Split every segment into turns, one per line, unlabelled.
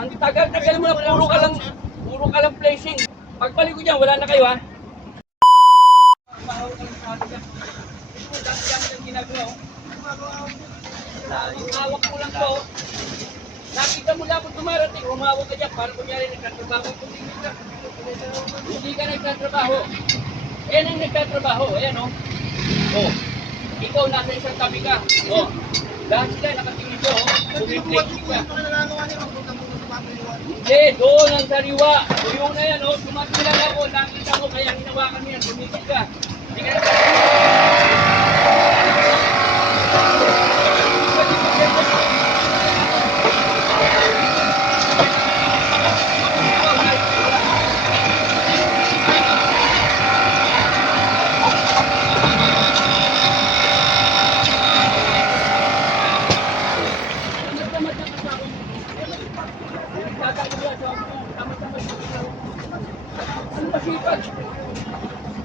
Ang tagal-tagal mo na, puro ka lang, puro ka lang placing. Pagbalik ko dyan, wala na kayo ha. Mahaw ka lang sa akin dyan. Ito, dati yan ang ginagawa. oh. Hawak mo lang to. oh. Nakita mo lang kung dumarating, humawak ka dyan para kunyari nagtatrabaho. Kung hindi ka, hindi ka nagtatrabaho. Yan ang nagtatrabaho. Ayan o. Oh. Ikaw nasa isang tabi ka. Oh. Lahat sila nakatingin ko. Oh. Bumiflex ka. Hindi, doon ang sariwa. Tuyo na yan, oh. Tumating lang ako. Nakita ko, kaya hinawakan mo yan. Bumiflex ka. Hindi ka nagtatrabaho.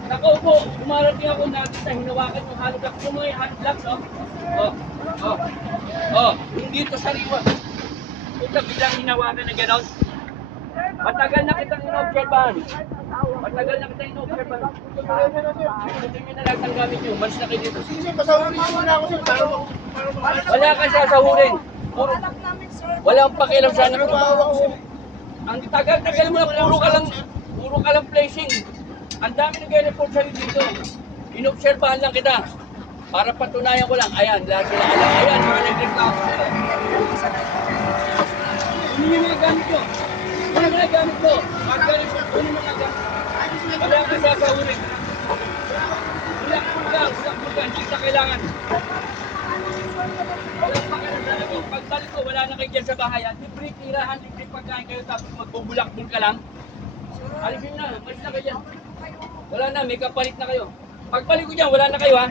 Nakaupo, umarating ako nakita, hinawakan yung hollow block. Yung mga hollow blocks, oh. Oh, oh, oh, hindi ito sariwa. Ito bilang hinawakan na gano'n. Matagal na kitang inobserbahan. Matagal na kitang inobserbahan. Gusto nyo na lang ang gamit nyo. Malis na kayo dito. Wala ka sasahurin. Puro, walang pakialam sa anak mo. Ang tagal-tagal mo na, puro ka lang, puro ka lang placing. Ang dami nag-report sa'yo dito. Inobserbahan lang kita. Para patunayan ko lang, ayan, lahat sila alam. Ayan, mga nagreklamo sila. Ano yung mga gamit ko? Ano yung mga gamit ko? Mga gamit ko, ano yung mga gamit Wala kang sasahurin. Wala kang bulga, wala kang bulga, hindi kailangan. Walang pakialam ko. Pagbalik ko, wala na dyan sa bahay. At libre tirahan, libre pagkain kayo, tapos magbubulakbul ka lang. Alisin na, malis na kayo dyan. Wala na, may kapalit na kayo. Pagbalik ko dyan, wala na kayo ha.